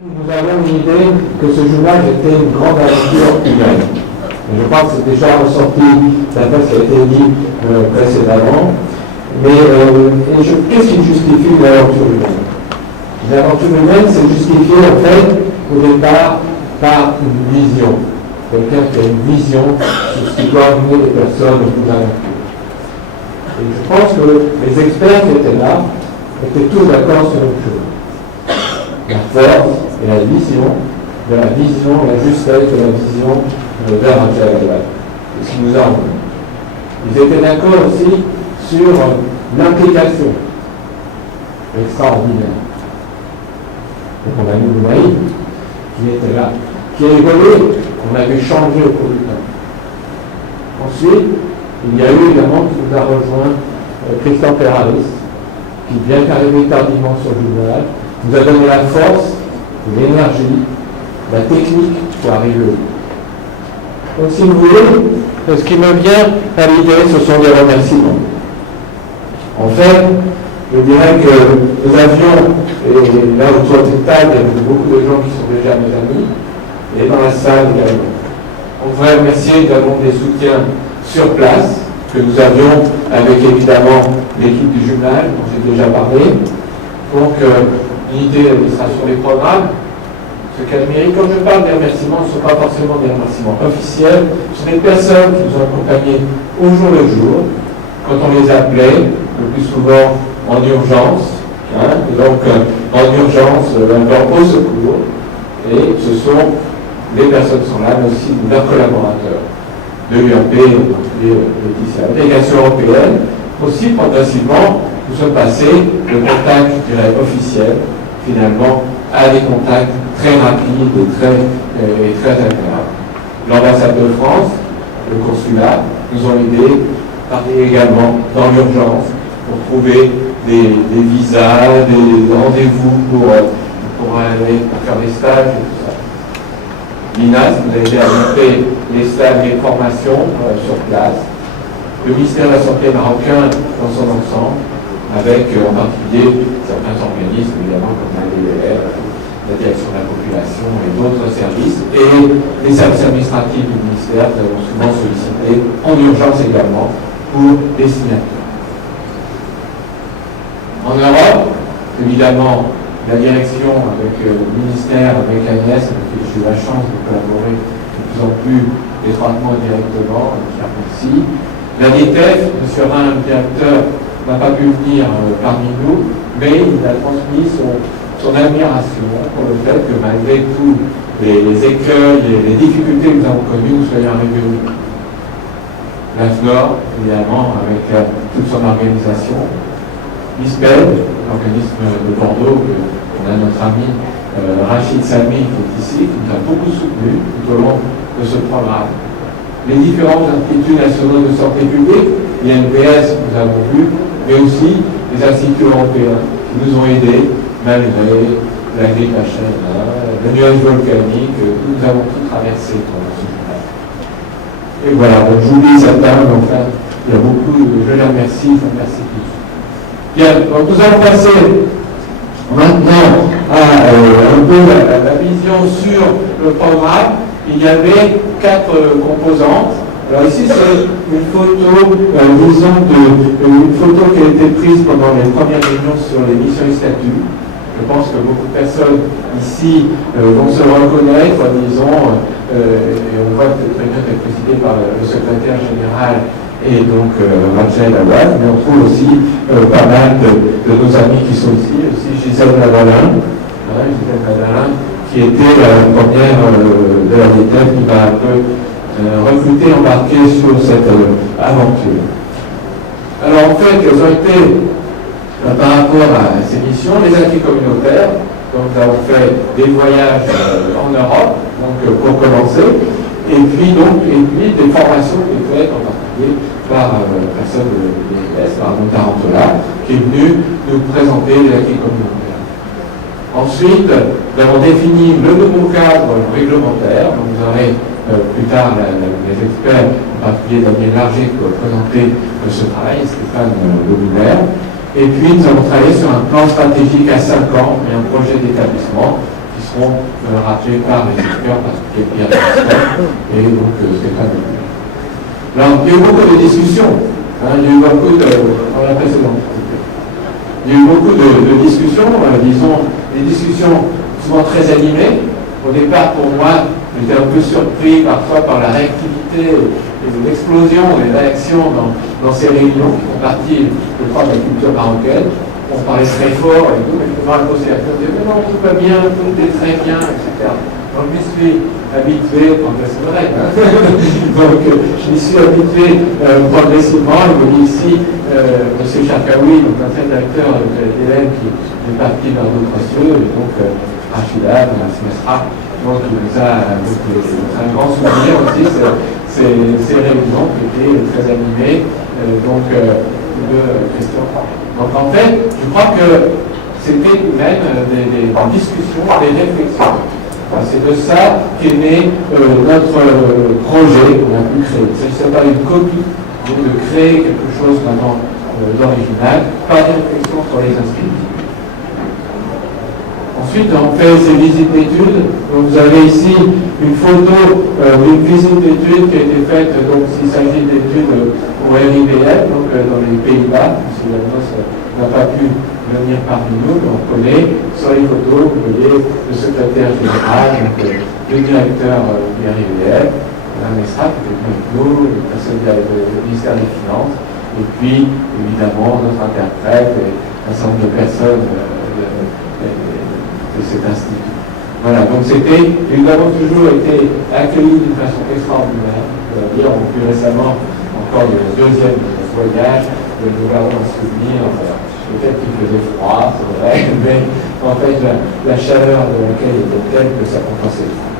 Nous avons une idée que ce journal était une grande aventure humaine. Je crois que c'est déjà ressorti d'après ce qui a été dit précédemment. Mais qu'est-ce qui justifie une aventure humaine? Une aventure humaine, c'est justifié en fait au départ par une vision. Quelqu'un qui a une vision sur ce qui doit amener les personnes au bout d'un aventure. Et je pense que les experts qui étaient là étaient tous d'accord sur une chose. La force et la vision, la justesse de la vision vers Rachel Alvad. C'est ce qui nous a emmenés. Ils étaient d'accord aussi sur l'implication extraordinaire. Donc on a eu Louis qui était là, qui a évolué, on avait changé au cours du temps. Ensuite, il y a eu également qui nous a rejoint Christian Ferraris, qui bien qu'arrivé tardivement sur le journal, nous a donné la force, l'énergie, la technique pour arriver. Donc si vous voulez, ce qui me vient à l'idée, ce sont des remerciements. En fait, je dirais que nous avions, et là autour de cette table, il y a beaucoup de gens qui sont déjà mes amis, et dans la salle également. On voudrait remercier également des soutiens sur place, que nous avions avec évidemment l'équipe du journal, dont j'ai déjà parlé. Donc, l'unité d'administration des programmes, ce qu'elle mérite. Quand je parle des remerciements, ce ne sont pas forcément des remerciements officiels, ce sont des personnes qui nous ont accompagnés au jour le jour, quand on les appelait, le plus souvent en urgence, et donc en urgence, au secours, et ce sont les personnes qui sont là, mais aussi leurs collaborateurs de l'UAP, en particulier Laetitia. La délégation européenne, aussi progressivement, nous sommes passés de contacts, je dirais, officiels, finalement, à des contacts très rapides et très agréables. L'ambassade de France, le consulat, nous ont aidés, également dans l'urgence, pour trouver des visas, des rendez-vous pour aller faire des stages et tout ça. L'INAS nous a aidé à monter les stages et les formations sur place. Le ministère de la Santé marocain dans son ensemble, avec en particulier certains organismes, évidemment, comme l'ADR, la direction de la population et d'autres services, et les services administratifs du ministère nous avons souvent sollicité, en urgence également, pour des signatures. En Europe, évidemment, la direction avec le ministère, avec Agnès, avec qui j'ai eu la chance de collaborer de plus en plus étroitement et directement, qui remercie. La DTF, M. Rhin, le directeur, n'a pas pu venir parmi nous, mais il a transmis son admiration pour le fait que malgré tous les écueils et les difficultés que nous avons connues, nous soyons arrivés au bout. La FNOR, évidemment, avec toute son organisation. l'ISPED, l'organisme de Bordeaux, on a notre ami Rachid Sami qui est ici, qui nous a beaucoup soutenu tout au long de ce programme. Les différents instituts nationaux de santé publique, l'INPS, nous avons vu, mais aussi les instituts européens qui nous ont aidés malgré la grippe H1N1, la nuage volcanique, nous avons tout traversé pendant ce journal. Et voilà, donc j'oublie certains, mais enfin, il y a beaucoup, je les remercie, je remercie tous. Bien, donc nous allons passer maintenant à un peu la vision sur le programme. Il y avait 4 composantes. Alors ici, c'est une photo, disons, une photo qui a été prise pendant les premières réunions sur les missions et statuts. Je pense que beaucoup de personnes ici vont se reconnaître, disons, et on voit que cette réunion est présidée par le secrétaire général et donc Rachel Alvad, mais on trouve aussi pas mal de nos amis qui sont ici, aussi Gisèle Madalin, qui était la première de la DTF qui va un peu recruter, embarquer sur cette aventure. Alors en fait, quelles ont été par rapport à ces missions, les acquis communautaires. Donc nous avons fait des voyages en Europe, donc pour commencer, et puis des formations qui étaient faites en particulier par personne de l'IRS, par Arnaud Tarantola, qui est venu nous présenter les acquis communautaires. Ensuite, nous avons défini le nouveau cadre réglementaire. Donc vous aurez plus tard les experts, en particulier Daniel Larger, qui va présenter ce travail, Stéphane Lobulaire. Et puis nous avons travaillé sur un plan stratégique à 5 ans et un projet d'établissement qui seront rappelés par les éditeurs parce qu'il y a et donc c'est pas de. Alors, il y a eu beaucoup de discussions. Il y a eu beaucoup de. On l'a précédent. Il y a eu beaucoup de discussions, disons, des discussions souvent très animées. Au départ, pour moi, j'étais un peu surpris parfois par la réactivité et l'explosion des réactions dans ces réunions qui font partie, je crois, de la culture marocaine. On parlait très fort et tout, mais je me rappelais à côté, mais non, tout va bien, tout est très bien, etc. Donc je m'y suis habitué, c'est vrai, hein. Donc je m'y suis habitué progressivement. Et vous voyez ici M. Charkaoui, donc l'ancien directeur de l'EDN qui est parti dans d'autres cieux, et donc Rachida, Mesra, donc il nous a c'est un grand souvenir aussi, ces réunions qui étaient très animées, de Christian. Donc en fait, je crois que c'était même des discussions, des réflexions. C'est de ça qu'est né notre projet qu'on a pu créer. Il ne s'agissait pas d'une copie, mais de créer quelque chose vraiment d'original, par des réflexions sur les inscrits. Ensuite, on fait ces visites d'études. Donc, vous avez ici une photo d'une visite d'études qui a été faite, donc s'il s'agit d'études au RIBF, donc dans les Pays-Bas. M. Lanos n'a pas pu venir parmi nous, mais on connaît sur les photos, vous voyez, le secrétaire général, donc, le directeur du RIBF, Mme Mesra, qui était avec nous, le personnel du ministère des Finances, et puis, évidemment, notre interprète et un certain nombre de personnes de cet institut. Voilà, donc nous avons toujours été accueillis d'une façon extraordinaire. On a pu récemment encore le deuxième voyage, nous gardons un souvenir, peut-être qu'il faisait froid, c'est vrai, mais en fait la chaleur de laquelle il était telle que ça compensait le froid.